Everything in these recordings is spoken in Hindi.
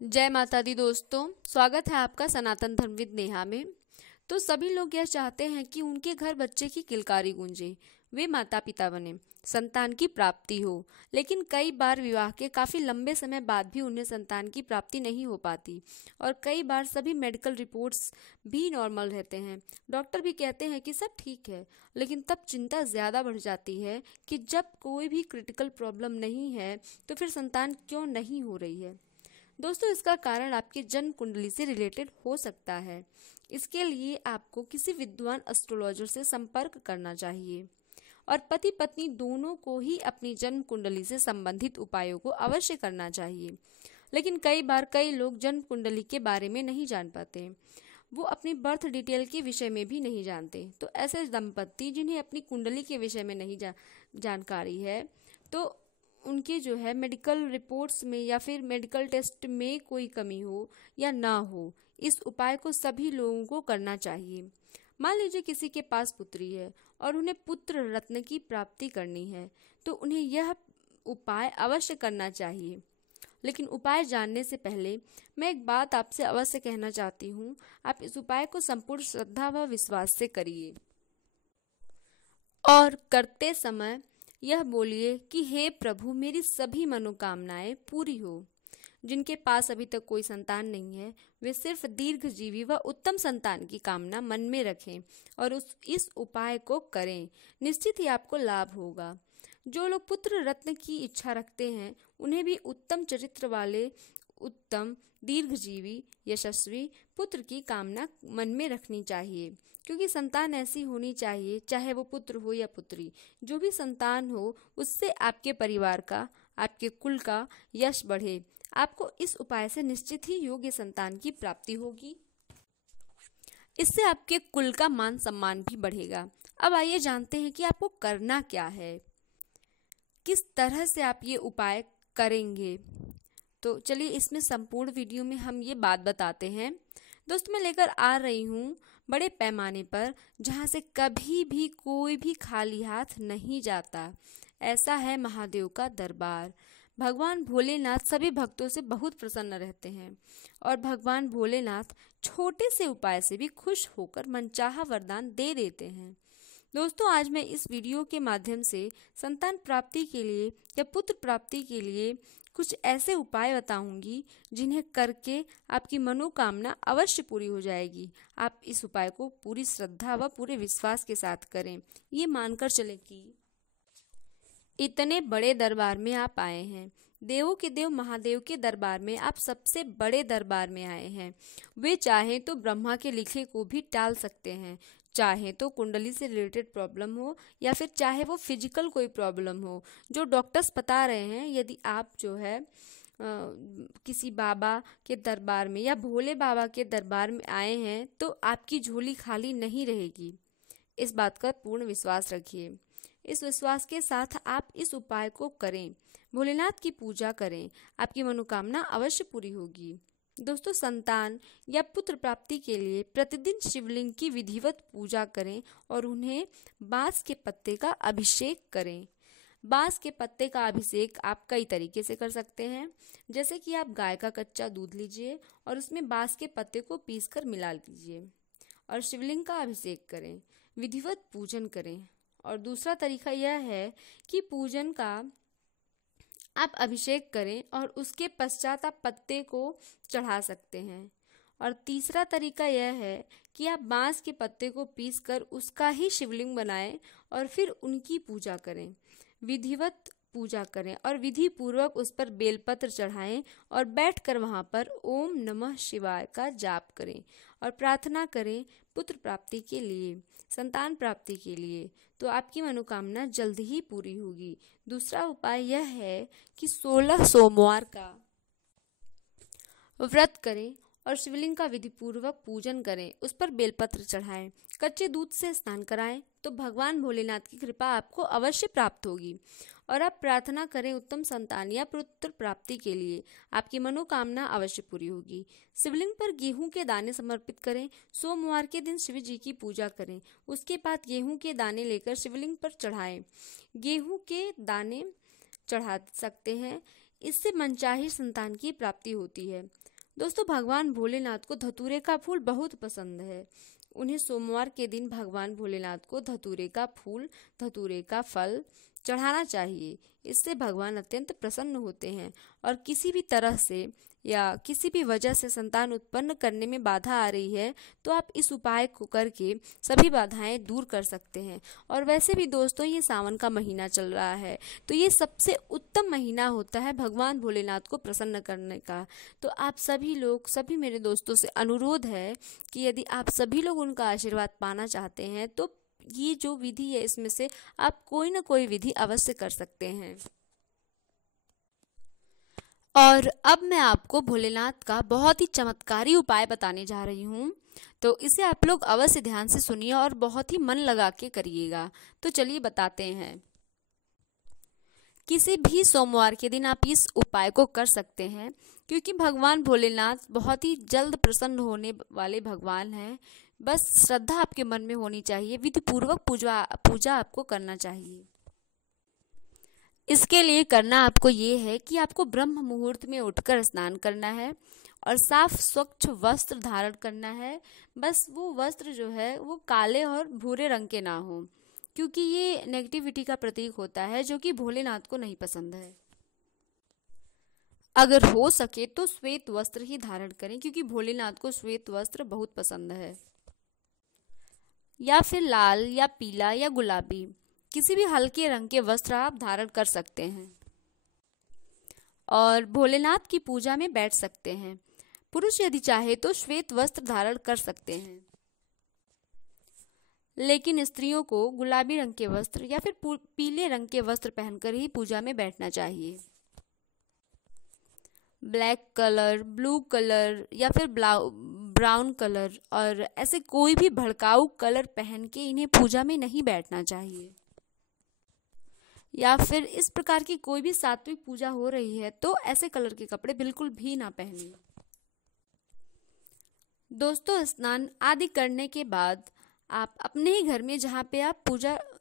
जय माता दी दोस्तों, स्वागत है आपका सनातन धर्म विद नेहा में। तो सभी लोग यह चाहते हैं कि उनके घर बच्चे की किलकारी गूंजे, वे माता पिता बने, संतान की प्राप्ति हो। लेकिन कई बार विवाह के काफ़ी लंबे समय बाद भी उन्हें संतान की प्राप्ति नहीं हो पाती और कई बार सभी मेडिकल रिपोर्ट्स भी नॉर्मल रहते हैं। डॉक्टर भी कहते हैं कि सब ठीक है, लेकिन तब चिंता ज़्यादा बढ़ जाती है कि जब कोई भी क्रिटिकल प्रॉब्लम नहीं है तो फिर संतान क्यों नहीं हो रही है। दोस्तों, इसका कारण आपकी जन्म कुंडली से रिलेटेड हो सकता है। इसके लिए आपको किसी विद्वान एस्ट्रोलॉजर से संपर्क करना चाहिए और पति पत्नी दोनों को ही अपनी जन्म कुंडली से संबंधित उपायों को अवश्य करना चाहिए। लेकिन कई बार कई लोग जन्म कुंडली के बारे में नहीं जान पाते, वो अपनी बर्थ डिटेल के विषय में भी नहीं जानते। तो ऐसे दंपत्ति जिन्हें अपनी कुंडली के विषय में नहीं जानकारी है, तो उनके जो है मेडिकल रिपोर्ट्स में या फिर मेडिकल टेस्ट में कोई कमी हो या ना हो, इस उपाय को सभी लोगों को करना चाहिए। मान लीजिए किसी के पास पुत्री है और उन्हें पुत्र रत्न की प्राप्ति करनी है, तो उन्हें यह उपाय अवश्य करना चाहिए। लेकिन उपाय जानने से पहले मैं एक बात आपसे अवश्य कहना चाहती हूँ, आप इस उपाय को संपूर्ण श्रद्धा व विश्वास से करिए और करते समय यह बोलिए कि हे प्रभु, मेरी सभी मनोकामनाएं पूरी हो। जिनके पास अभी तक कोई संतान नहीं है, वे सिर्फ दीर्घजीवी व उत्तम संतान की कामना मन में रखें और इस उपाय को करें। निश्चित ही आपको लाभ होगा। जो लोग पुत्र रत्न की इच्छा रखते हैं, उन्हें भी उत्तम चरित्र वाले, उत्तम, दीर्घजीवी, यशस्वी पुत्र की कामना मन में रखनी चाहिए, क्योंकि संतान ऐसी होनी चाहिए, चाहे वो पुत्र हो या पुत्री, जो भी संतान हो उससे आपके परिवार का, आपके कुल का यश बढ़े। आपको इस उपाय से निश्चित ही योग्य संतान की प्राप्ति होगी। इससे आपके कुल का मान सम्मान भी बढ़ेगा। अब आइए जानते हैं कि आपको करना क्या है, किस तरह से आप ये उपाय करेंगे। तो चलिए इसमें संपूर्ण वीडियो में हम ये बात बताते हैं। दोस्तों, मैं लेकर आ रही हूँ बड़े पैमाने पर, जहाँ से कभी भी कोई भी खाली हाथ नहीं जाता। ऐसा है महादेव का दरबार। भगवान भोलेनाथ सभी भक्तों से बहुत प्रसन्न रहते हैं और भगवान भोलेनाथ छोटे से उपाय से भी खुश होकर मनचाहा वरदान दे देते हैं। दोस्तों, आज मैं इस वीडियो के माध्यम से संतान प्राप्ति के लिए या पुत्र प्राप्ति के लिए कुछ ऐसे उपाय बताऊंगी जिन्हें करके आपकी मनोकामना अवश्य पूरी हो जाएगी। आप इस उपाय को पूरी श्रद्धा व पूरे विश्वास के साथ करें। ये मानकर चलें कि इतने बड़े दरबार में आप आए हैं, देवों के देव महादेव के दरबार में आप सबसे बड़े दरबार में आए हैं। वे चाहें तो ब्रह्मा के लिखे को भी टाल सकते हैं, चाहे तो कुंडली से रिलेटेड प्रॉब्लम हो या फिर चाहे वो फिजिकल कोई प्रॉब्लम हो जो डॉक्टर्स बता रहे हैं। यदि आप जो है किसी बाबा के दरबार में या भोले बाबा के दरबार में आए हैं, तो आपकी झोली खाली नहीं रहेगी। इस बात का पूर्ण विश्वास रखिए। इस विश्वास के साथ आप इस उपाय को करें, भोलेनाथ की पूजा करें, आपकी मनोकामना अवश्य पूरी होगी। दोस्तों, संतान या पुत्र प्राप्ति के लिए प्रतिदिन शिवलिंग की विधिवत पूजा करें और उन्हें बांस के पत्ते का अभिषेक करें। बांस के पत्ते का अभिषेक आप कई तरीके से कर सकते हैं, जैसे कि आप गाय का कच्चा दूध लीजिए और उसमें बांस के पत्ते को पीसकर मिला लीजिए और शिवलिंग का अभिषेक करें, विधिवत पूजन करें। और दूसरा तरीका यह है कि पूजन का आप अभिषेक करें और उसके पश्चात आप पत्ते को चढ़ा सकते हैं। और तीसरा तरीका यह है कि आप बांस के पत्ते को पीसकर उसका ही शिवलिंग बनाएं और फिर उनकी पूजा करें, विधिवत पूजा करें और विधि पूर्वक उस पर बेलपत्र चढ़ाएं और बैठकर वहां पर ओम नमः शिवाय का जाप करें और प्रार्थना करें पुत्र प्राप्ति के लिए, संतान प्राप्ति के लिए। तो आपकी मनोकामना जल्द ही पूरी होगी। दूसरा उपाय यह है कि 16 सोमवार का व्रत करें और शिवलिंग का विधि पूर्वक पूजन करें, उस पर बेलपत्र चढ़ाएं, कच्चे दूध से स्नान कराएं, तो भगवान भोलेनाथ की कृपा आपको अवश्य प्राप्त होगी। और आप प्रार्थना करें उत्तम संतान या पुत्र प्राप्ति के लिए, आपकी मनोकामना अवश्य पूरी होगी। शिवलिंग पर गेहूं के दाने समर्पित करें। सोमवार के दिन शिव जी की पूजा करें, उसके बाद गेहूं के दाने लेकर शिवलिंग पर चढ़ाएं। गेहूं के दाने चढ़ा सकते हैं, इससे मनचाही संतान की प्राप्ति होती है। दोस्तों, भगवान भोलेनाथ को धतूरे का फूल बहुत पसंद है। उन्हें सोमवार के दिन भगवान भोलेनाथ को धतूरे का फूल, धतूरे का फल चढ़ाना चाहिए। इससे भगवान अत्यंत प्रसन्न होते हैं और किसी भी तरह से या किसी भी वजह से संतान उत्पन्न करने में बाधा आ रही है तो आप इस उपाय को करके सभी बाधाएं दूर कर सकते हैं। और वैसे भी दोस्तों, ये सावन का महीना चल रहा है तो ये सबसे उत्तम महीना होता है भगवान भोलेनाथ को प्रसन्न करने का। तो आप सभी लोग, सभी मेरे दोस्तों से अनुरोध है कि यदि आप सभी लोग उनका आशीर्वाद पाना चाहते हैं तो ये जो विधि है इसमें से आप कोई ना कोई विधि अवश्य कर सकते हैं। और अब मैं आपको भोलेनाथ का बहुत ही चमत्कारी उपाय बताने जा रही हूँ, तो इसे आप लोग अवश्य ध्यान से सुनिए और बहुत ही मन लगा के करिएगा। तो चलिए बताते हैं। किसी भी सोमवार के दिन आप इस उपाय को कर सकते हैं, क्योंकि भगवान भोलेनाथ बहुत ही जल्द प्रसन्न होने वाले भगवान हैं। बस श्रद्धा आपके मन में होनी चाहिए, विधि पूर्वक पूजा आपको करना चाहिए। इसके लिए करना आपको ये है कि आपको ब्रह्म मुहूर्त में उठकर स्नान करना है और साफ स्वच्छ वस्त्र धारण करना है। बस वो वस्त्र जो है वो काले और भूरे रंग के ना हो, क्योंकि ये नेगेटिविटी का प्रतीक होता है जो कि भोलेनाथ को नहीं पसंद है। अगर हो सके तो श्वेत वस्त्र ही धारण करें, क्योंकि भोलेनाथ को श्वेत वस्त्र बहुत पसंद है। या फिर लाल या पीला या गुलाबी किसी भी हल्के रंग के वस्त्र आप धारण कर सकते हैं और भोलेनाथ की पूजा में बैठ सकते हैं। पुरुष यदि चाहे तो श्वेत वस्त्र धारण कर सकते हैं, लेकिन स्त्रियों को गुलाबी रंग के वस्त्र या फिर पीले रंग के वस्त्र पहनकर ही पूजा में बैठना चाहिए। ब्लैक कलर, ब्लू कलर या फिर ब्राउन कलर और ऐसे कोई भी भड़काऊ कलर पहन के इन्हें पूजा में नहीं बैठना चाहिए। या फिर इस प्रकार की कोई भी सात्विक पूजा हो रही है तो ऐसे कलर के कपड़े बिल्कुल भी ना पहने। दोस्तों, स्नान आदि करने के बाद आप अपने ही घर में जहाँ पे आप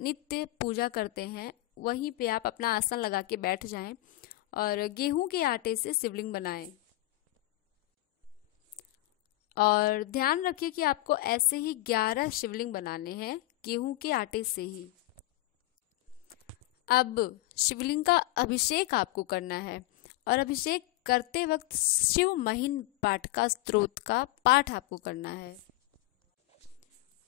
नित्य पूजा करते हैं वहीं पे आप अपना आसन लगा के बैठ जाएं और गेहूं के आटे से शिवलिंग बनाएं। और ध्यान रखिए कि आपको ऐसे ही 11 शिवलिंग बनाने हैं गेहूं के आटे से ही। अब शिवलिंग का अभिषेक आपको करना है और अभिषेक करते वक्त शिव महिन पाठका स्तोत्र का पाठ आपको करना है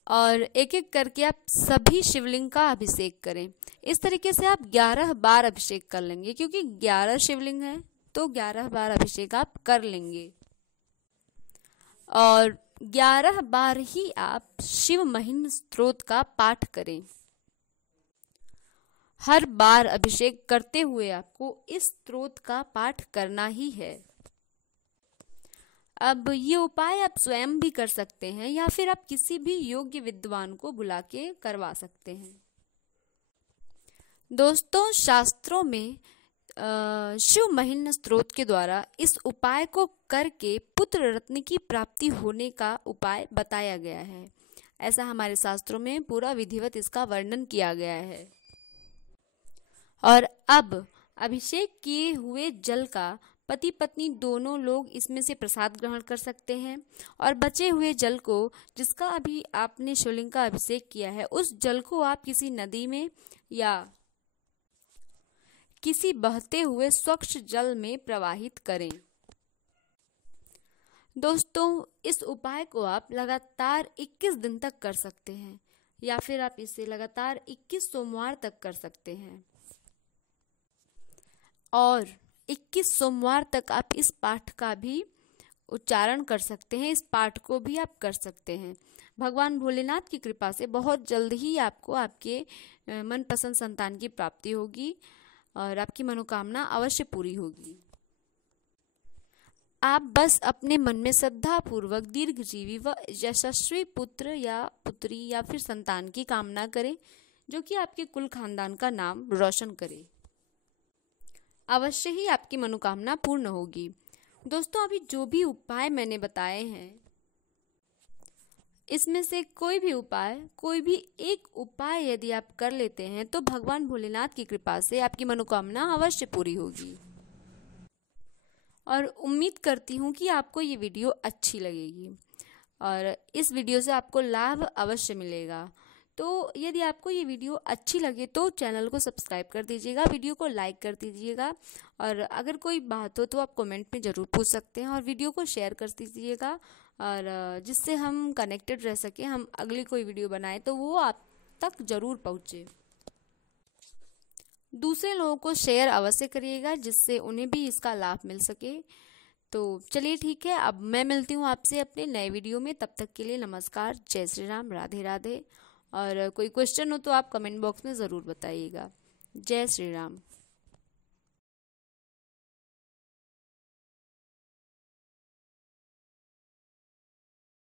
और एक एक करके आप सभी शिवलिंग का अभिषेक करें। इस तरीके से आप 11 बार अभिषेक कर लेंगे, क्योंकि 11 शिवलिंग है तो 11 बार अभिषेक आप कर लेंगे और 11 बार ही आप शिव महिन स्तोत्र का पाठ करें। हर बार अभिषेक करते हुए आपको इस स्तोत्र का पाठ करना ही है। अब ये उपाय आप स्वयं भी कर सकते हैं या फिर आप किसी भी योग्य विद्वान को बुला के करवा सकते हैं। दोस्तों, शास्त्रों में शिव महिन स्तोत्र के द्वारा इस उपाय को करके पुत्र रत्न की प्राप्ति होने का उपाय बताया गया है। ऐसा हमारे शास्त्रों में पूरा विधिवत इसका वर्णन किया गया है। और अब अभिषेक किए हुए जल का पति पत्नी दोनों लोग इसमें से प्रसाद ग्रहण कर सकते हैं और बचे हुए जल को, जिसका अभी आपने शिवलिंग का अभिषेक किया है, उस जल को आप किसी नदी में या किसी बहते हुए स्वच्छ जल में प्रवाहित करें। दोस्तों, इस उपाय को आप लगातार 21 दिन तक कर सकते हैं या फिर आप इसे लगातार 21 सोमवार तक कर सकते हैं और 21 सोमवार तक आप इस पाठ का भी उच्चारण कर सकते हैं। इस पाठ को भी आप कर सकते हैं। भगवान भोलेनाथ की कृपा से बहुत जल्द ही आपको आपके मनपसंद संतान की प्राप्ति होगी और आपकी मनोकामना अवश्य पूरी होगी। आप बस अपने मन में श्रद्धा पूर्वक दीर्घजीवी व यशस्वी पुत्र या पुत्री या फिर संतान की कामना करें, जो कि आपके कुल खानदान का नाम रोशन करे। अवश्य ही आपकी मनोकामना पूर्ण होगी। दोस्तों, अभी जो भी उपाय मैंने बताए हैं, इसमें से कोई भी एक उपाय यदि आप कर लेते हैं तो भगवान भोलेनाथ की कृपा से आपकी मनोकामना अवश्य पूरी होगी। और उम्मीद करती हूँ कि आपको ये वीडियो अच्छी लगेगी और इस वीडियो से आपको लाभ अवश्य मिलेगा। तो यदि आपको ये वीडियो अच्छी लगे तो चैनल को सब्सक्राइब कर दीजिएगा, वीडियो को लाइक कर दीजिएगा और अगर कोई बात हो तो आप कमेंट में ज़रूर पूछ सकते हैं और वीडियो को शेयर कर दीजिएगा और जिससे हम कनेक्टेड रह सकें, हम अगली कोई वीडियो बनाएं तो वो आप तक ज़रूर पहुँचे। दूसरे लोगों को शेयर अवश्य करिएगा जिससे उन्हें भी इसका लाभ मिल सके। तो चलिए ठीक है, अब मैं मिलती हूँ आपसे अपने नए वीडियो में। तब तक के लिए नमस्कार, जय श्री राम, राधे राधे। और कोई क्वेश्चन हो तो आप कमेंट बॉक्स में ज़रूर बताइएगा। जय श्री राम।